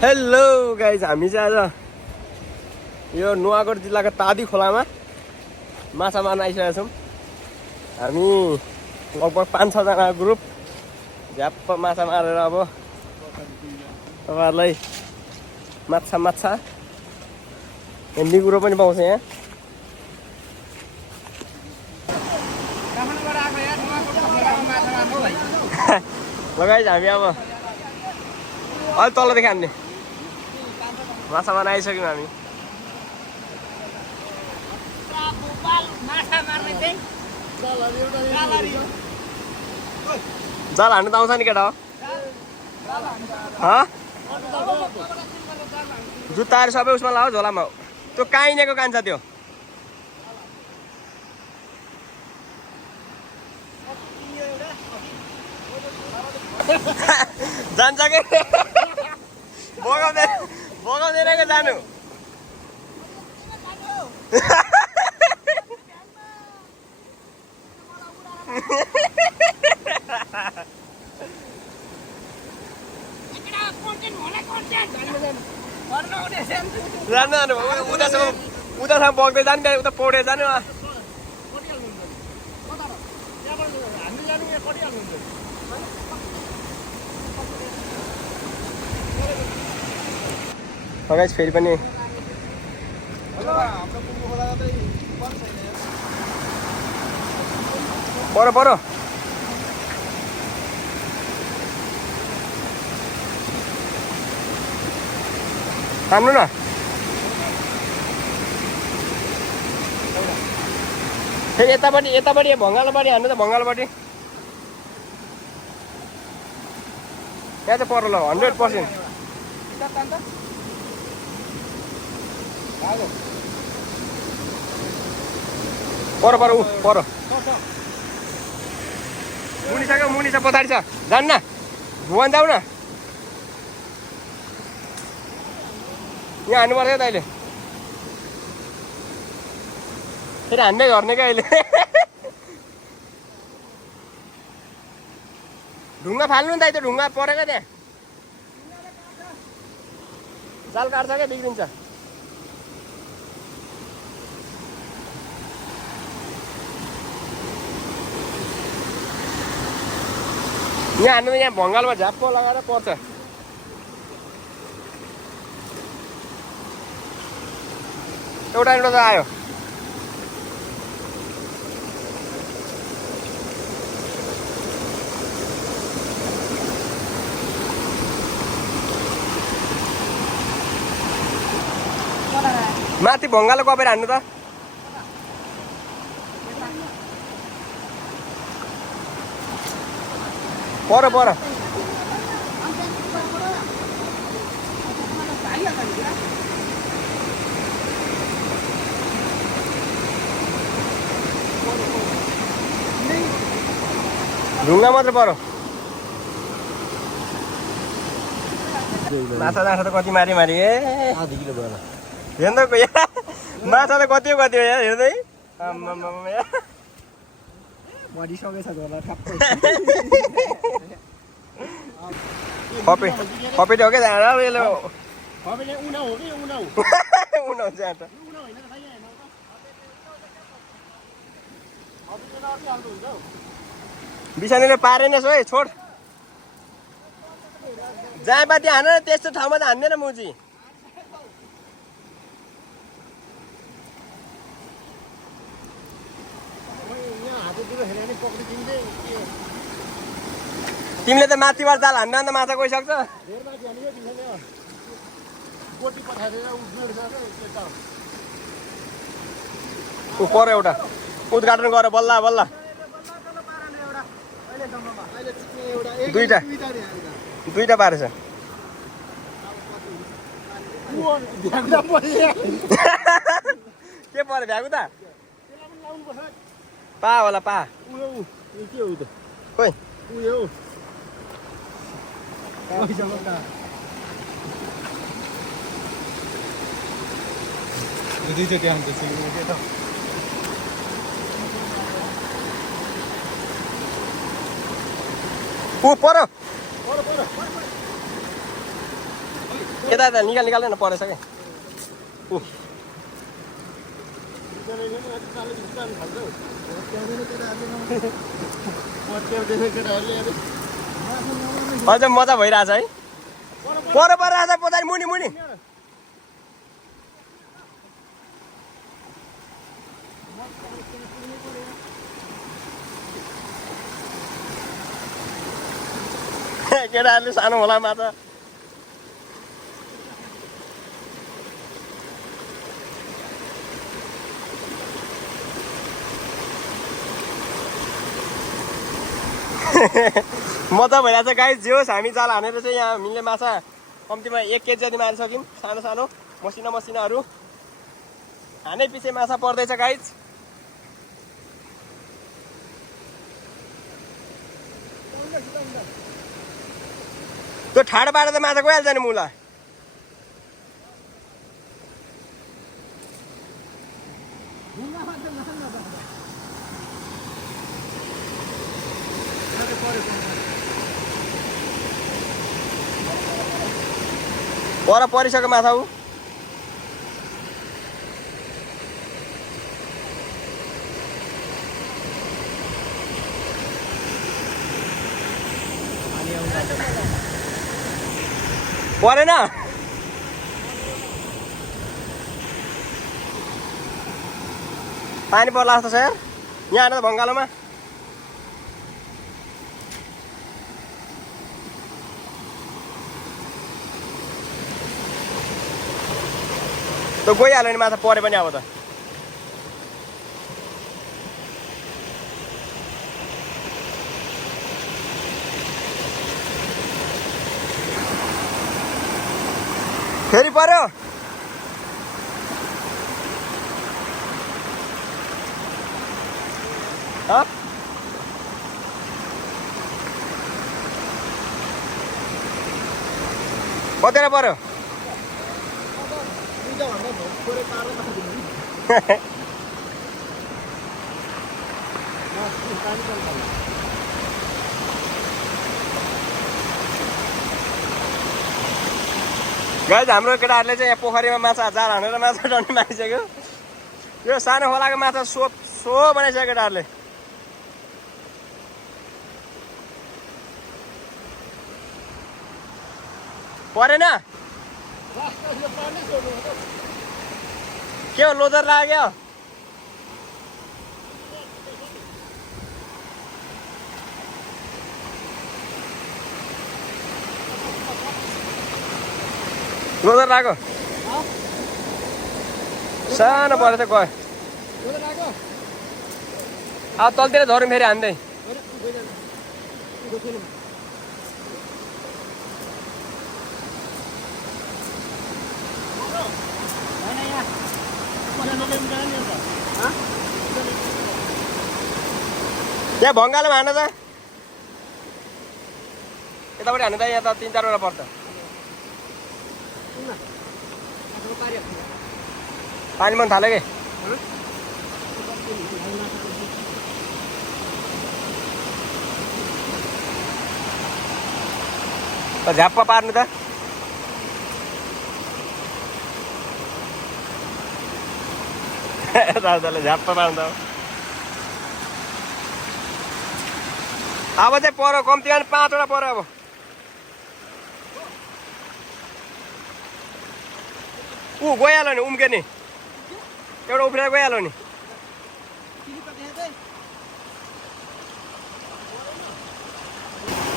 Hello guys, हामी चाहिँ आज यो नुवाकोट जिल्लाको तादी खोलामा माछा मार्न आइसकेका छौँ। हामी लगभग 5-6 जना ग्रुप झ्याप्प माछा मारेर अब तपाईँहरूलाई माछा हिन्दी कुरो पनि पाउँछ यहाँ। गाइज हामी अब अलि तलदेखि हान्ने माछा मार्न आइसक्यौँ हामी। जाल हान्नु त आउँछ नि केटा हो? जुत्ताहरू सबै उसमा लाओ झोलामा। त्यो काइनेको कान्छ त्यो जान्छ के बगाउँदैन के जानु। जानु उतासम्म बग्दै जानु, त्यहाँ उता पौडेर जानु। गाइस फेरि पनि पर हान्नु न। फेरि यतापट्टि भङ्गालोपट्टि हान्नु त, भङ्गालोपट्टि यहाँ चाहिँ पर ल 100%। पर मुनि छ पछाडि छ। जान्न भुवन जाऊ न, यहाँ हान्नुपर्छ त अहिले। फेरि हान्दै झर्ने क्या अहिले। ढुङ्गा फाल्नु नि त, त्यो ढुङ्गा परेको त्यहाँ जाल काट्छ क्या, बिग्रिन्छ। यहाँ हान्नु त, यहाँ भङ्गालमा झ्याप्प लगाएर पर्छ। एउटा त आयो। माथि भङ्गालो कपेर हान्नु त। पर ढुङ्गा मात्र पर। माछा त कति मारी ए आधी किलो भयो हेर्नु त। माछा त कति हो यहाँ हेर्दै मरिसकेछ होला ठ्याप्पै। खपेटी हो क्या जाँडा यसले उना जाँड। बिसानीले पारेन है, छोड। जाँपाती हान, त्यस्तो ठाउँमा त हान्दैन मुजी। तिमीले त माथिबाट जाल हान्दा अन्त माछा गइसक्छ। पर एउटा उद्घाटन गर बल्ल। दुईटा पारेछ। के पर्यो भ्यागु त? पा होला पा। खोइ पर यता निकाल्दैन परेछ क्या अझ मजा भइरहेछ है पर रहेछ पछाडि मुनि मुनि केटाहरूले सानो होला माछा मजा भइरहेछ गाइस जे होस् हामी जाल हानेर चाहिँ यहाँ हामीले माछा कम्तीमा 1 केजी जति मारिसक्यौँ सानो सानो मसिना मसिनाहरू हानै पछि माछा पर्दैछ गाइस त्यो ठाडोबाट त माछा गइहाल्छ नि मुला पर परिसक्यो माछा ऊ परेन पानी पर्ला जस्तो छ यार यहाँ त भङ्गालोमा त गइहाल्यो नि माछा परे पनि अब त फेरि पर्यो कतिवटा पर्यो गाइस हाम्रो केटाहरूले चाहिँ यहाँ पोखरीमा माछा जाल हानेर माछा डन्डी मारिसक्यो यो सानो खोलाको माछा सो बनाइसक्यो केटाहरूले परेन के हो लोदर लाग्यो लोदर लाग्यो सानो परेछ गयो अब तलतिर झरौँ फेरि हान्दै यहाँ भङ्गालोमा हान त यतापट्टि हान्नु त यहाँ त 3-4 वटा पर्छ पानी मन थाल्यो कि झ्याप्प पार्नु त दादाले झ्याप्प पार्नु त अब चाहिँ पर्यो कम्तीमा 5 वटा पर्यो अब ऊ गइहाल्यो नि उम्क्यो नि एउटा उफ्रेर गइहाल्यो नि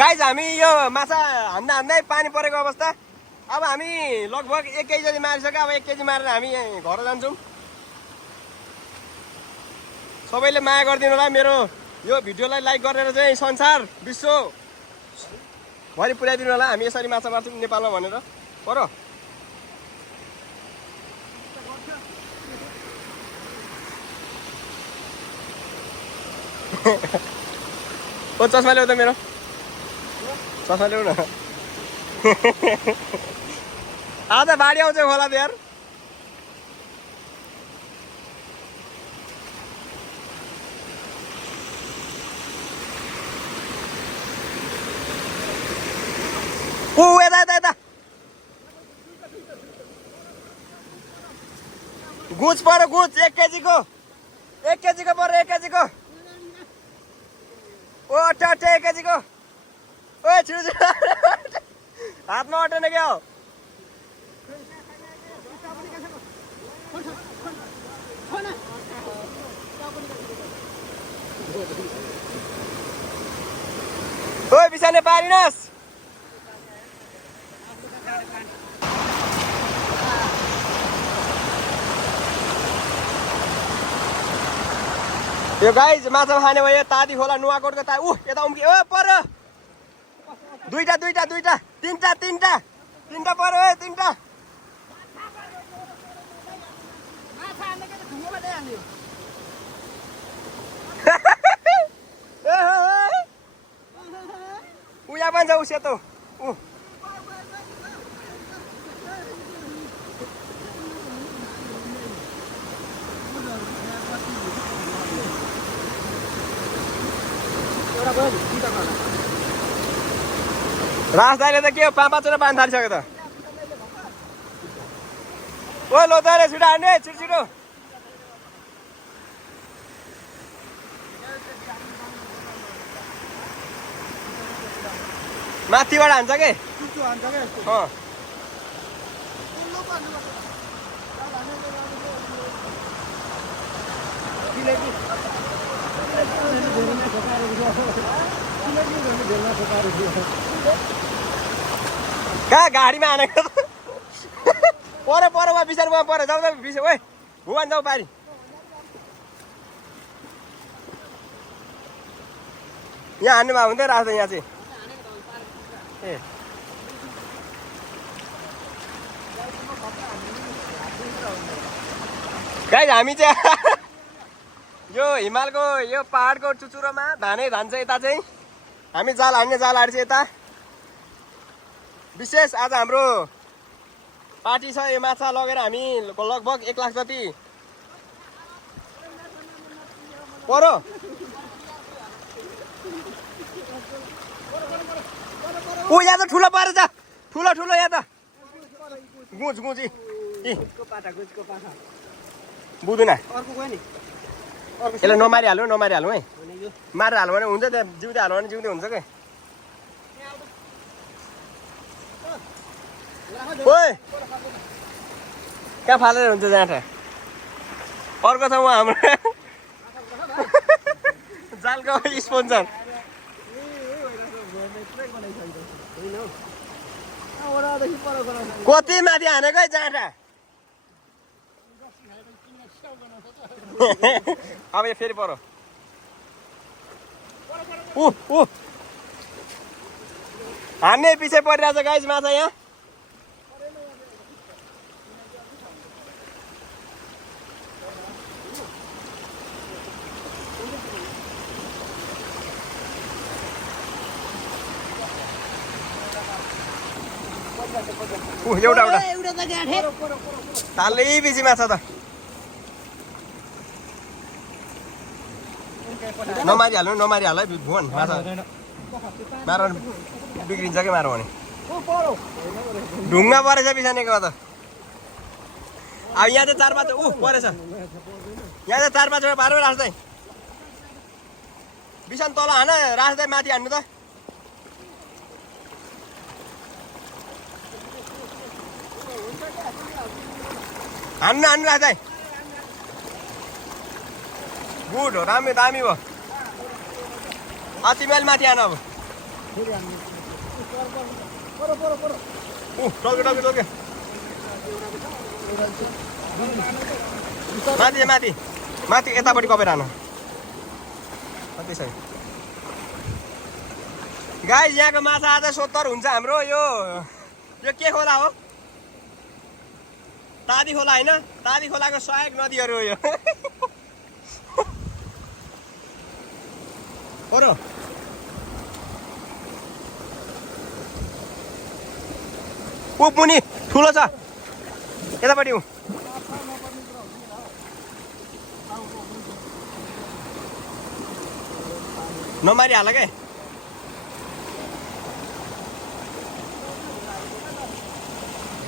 गाइस हामी यो माछा हान्दै पानी परेको अवस्था अब हामी लगभग 1 केजी जति मारिसक्यो अब 1 केजी मारेर हामी घर जान्छौँ सबैले माया गरिदिनु होला मेरो यो भिडियोलाई लाइक गरेर चाहिँ संसार विश्व भरि पुर्याइदिनु होला हामी यसरी माछा मार्छौँ नेपालमा भनेर पर ओ चस्मा ल्याउ त मेरो चस्मा ल्याउ न आज बाढी आउँछ खोला त यार ऊ यता यता यता गुज पर्यो गुज 1 केजीको 1 केजीको पर्यो 1 केजीको ओ अट्ठे 1 केजीको ओ छिटो छिटो हातमा अटेन क्या हो ओ बिसाने पारिनस् यो गाइज माछा खाने भयो तादी खोला नुवाकोटको ता यता उम्के ओ पर दुईटा तीनटा पर्यो है तीनटा उया पनि छ सेतो राजदाले त के हो 5-5 वटा बाँध थालिसक्यो त ओ लो त छिटो हान्ने छिटो माथिबाट हान्छ के कहाँ गाडीमा हानेको पर बिचारमा पर जाऊ त बिस ओए भुवन जाऊ पारी यहाँ हान्नु भए हुँदै राख्छ यहाँ चाहिँ ए गाइस हामी चाहिँ यो हिमालको यो पहाडको चुचुरोमा धानै धान्छ यता चाहिँ हामी जाल हान्ने जालहरू चाहिँ यता विशेष आज हाम्रो पार्टी छ यो माछा लगेर हामी लगभग 1 लाख जति परो ऊ यहाँ त ठुलो परेछ ठुलो यहाँ त गुज बुझ्दैन यसलाई नमारिहाल्नु है मारेर हाल्नु भने हुन्छ त्यहाँ जिउँदै हाल्नु भने जिउँदै हुन्छ क्या ओए कहाँ फालेर हुन्छ जाँठा अर्को छ उहाँ हाम्रो जालको स्पोन्सर कति माथि हानेको है जाँठा अब यो फेरि परो हान्ने पछि परिरहेछ गाइस माछा यहाँ एउटा तालै बेसी माछा त नमारिहाल्नु है भुवन माछा मार बिग्रिन्छ क्या मार भने ढुङ्गा परेछ बिसानेको त अब यहाँ चाहिँ 4-5 परेछ यहाँ चाहिँ 4-5 वटा पारो राख्दै बिसान तल हान राख्दै माथि हान्नु त हान्नु राख्दै गुड हो दामी भयो तिमीले माथि हान अब टोक्यो माथि यतापट्टि कपेर हान त्यसै गाइस यहाँको माछा आज 70 हुन्छ हाम्रो यो के खोला हो तादी खोला होइन तादी खोलाको सहायक नदीहरू हो यो परो मुनि ठुलो छ यतापट्टि नमारी हाल के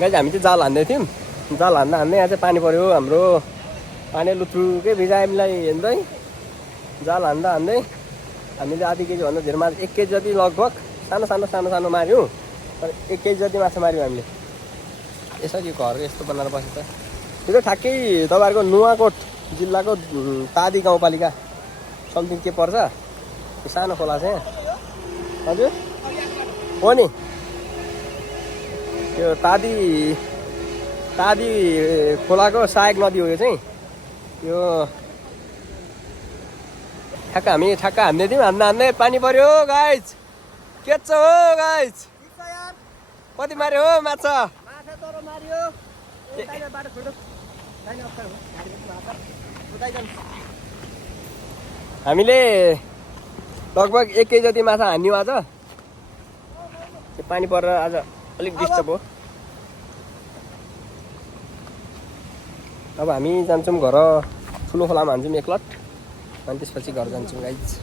गाइस हामी चाहिँ जाल हान्दै थियौँ जाल हान्दा हान्दै यहाँ चाहिँ पानी पऱ्यो हाम्रो पानी लुत्रुकै भिजा हामीलाई हेर्दै जाल हान्दा हान्दै हामीले आधी केजीभन्दा धेरै माछा 1 केजी जति लगभग सानो सानो सानो सानो माऱ्यौँ तर 1 केजी जति माछा माऱ्यौँ हामीले यसरी घर यस्तो बनाएर बसेछ यो त ठ्याक्कै तपाईँहरूको नुवाकोट जिल्लाको तादी गाउँपालिका समथिङ के पर्छ यो सानो खोला चाहिँ हजुर हो नि यो तादी तादी खोलाको सहायक नदी हो यो चाहिँ यो ठ्याक्क हान्दै थियौँ हान्दै पानी पऱ्यो गाइज के छ हो गाइज कति माऱ्यो हो माछा हामीले लगभग 1 केजी जति माछा हान्यौँ आज त्यो पानी परेर आज अलिक डिस्टर्ब हो अब हामी जान्छौँ घर ठुलो खोलामा हान्छौँ एकलट अनि त्यसपछि घर जान्छौँ गाइज